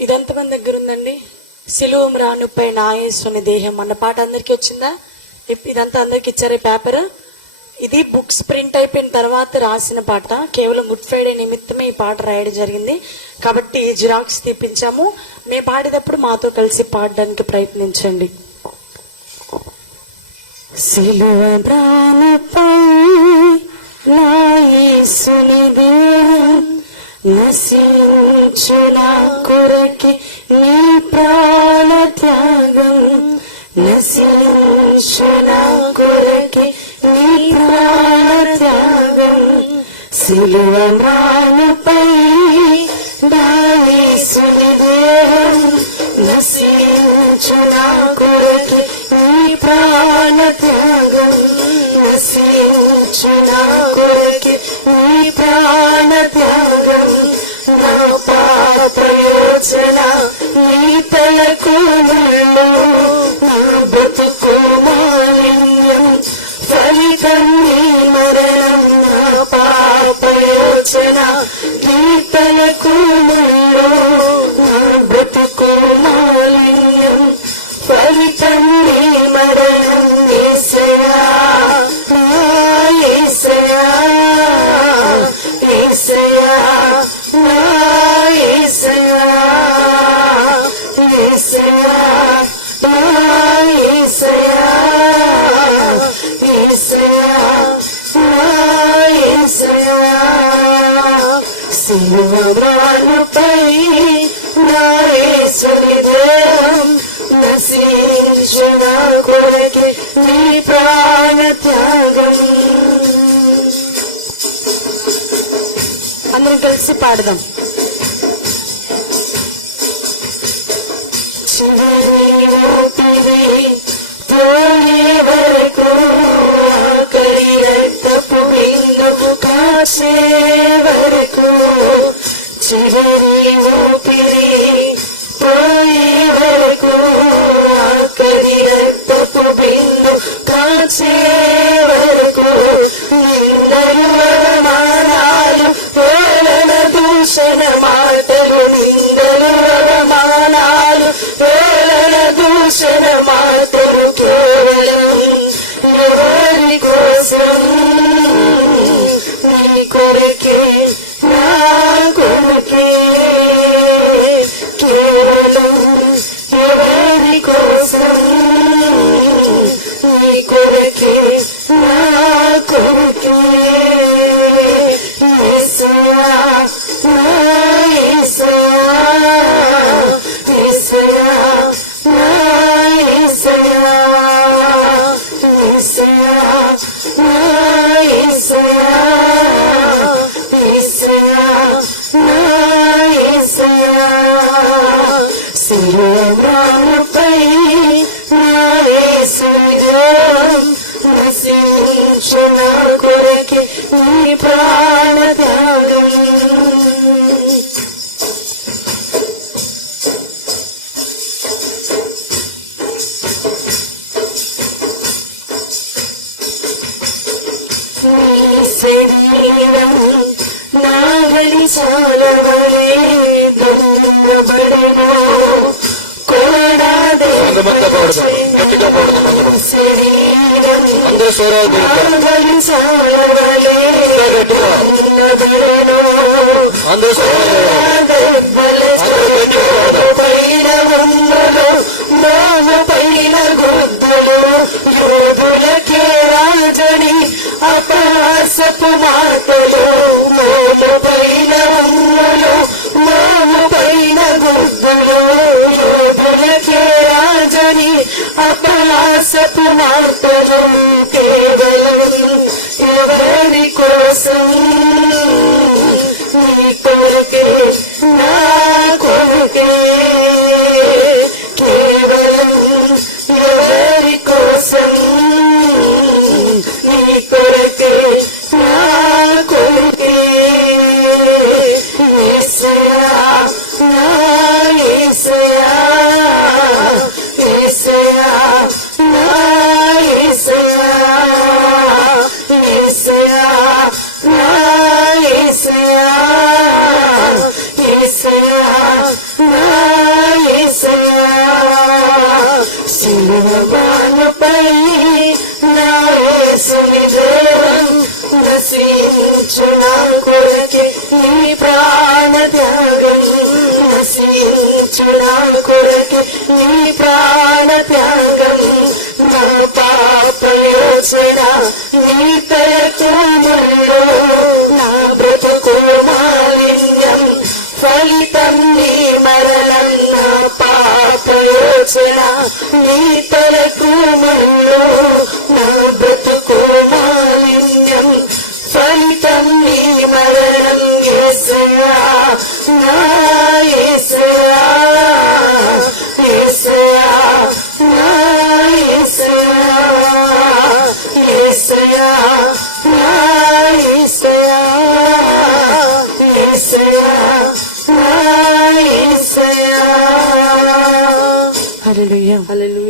ఇదంత మంది దగ్గర ఉందండి. సిలువం రానుపై నాయసుని దేహం అన్న పాట అందరికి వచ్చిందా? ఇదంతా అందరికి ఇచ్చారే పేపర్ ఇది బుక్స్ ప్రింట్ అయిపోయిన తర్వాత రాసిన పాట. కేవలం గుడ్ ఫ్రైడే నిమిత్తమే ఈ పాట రాయడం జరిగింది. కాబట్టి జిరాక్స్ తీపించాము. మేము పాడేటప్పుడు మాతో కలిసి పాడడానికి ప్రయత్నించండి. సిలువ ప్రాణపై నా యేసుని దేహం నా కొరకి నీ ప్రాణ త్యాగం. నశించిన కొరకి నీ ప్రాణ త్యాగం. సిలువ ప్రాణపై దాయేసుని దేహం నశించు కొరకి నీ ప్రాణ త్యాగం. నశించిన కొరకి తలకు ముళ్ళు నా బతుకు మాలిన్యం ఫలితం నీ మరణం నా పాపయోచన నా బతుకు మాలిన్యం ఫలితం సిలువరానుపై నా యేసుని దేహం నశించు నా కొరకి నీ ప్రాణ త్యాగం అందరం కలిసి పాడదాం. చివరి ఊపిరి పోయే వరకు ఆఖరి రక్తపు బిందుకు కాసే వరకు చివరి ఊపిరి పోయే వరకు ఆఖరి రక్తపు బిందు కాచే వరకు నిందలు నీ ప్రాణ త్యాగం. శరీరం నాగలి చాలవలే దొంగబడను కోడాదే అందమంతా పాడదాం. గట్టిగా పాడదాం అందరం. శరీరం అందరూ స్వరాలు దిగుతారు నాగలి చాలవలే గట్టిగా దొంగబడను అందరూ స్వరాలు దెబ్బల పైన వందలు మోహ పైన గుద్దలు యోధులకే రాజని అపహాసపు మాటలు అపహాసపు కేవలం ఎవరి కోసం? నీ కొరకే నా కొరకే కేవలం ఎవరి కోసం? నీ కొరకే నశించున కొరకే నీ ప్రాణ త్యాగం నశించున కొరకే నీ ప్రాణ త్యాగం నా పాప యోచన నీ తరకు నా బ్రతుకు మాలిన్యం ఫలితం నీ మరణం. నా పాప యోచన నీ తలకు Hallelujah.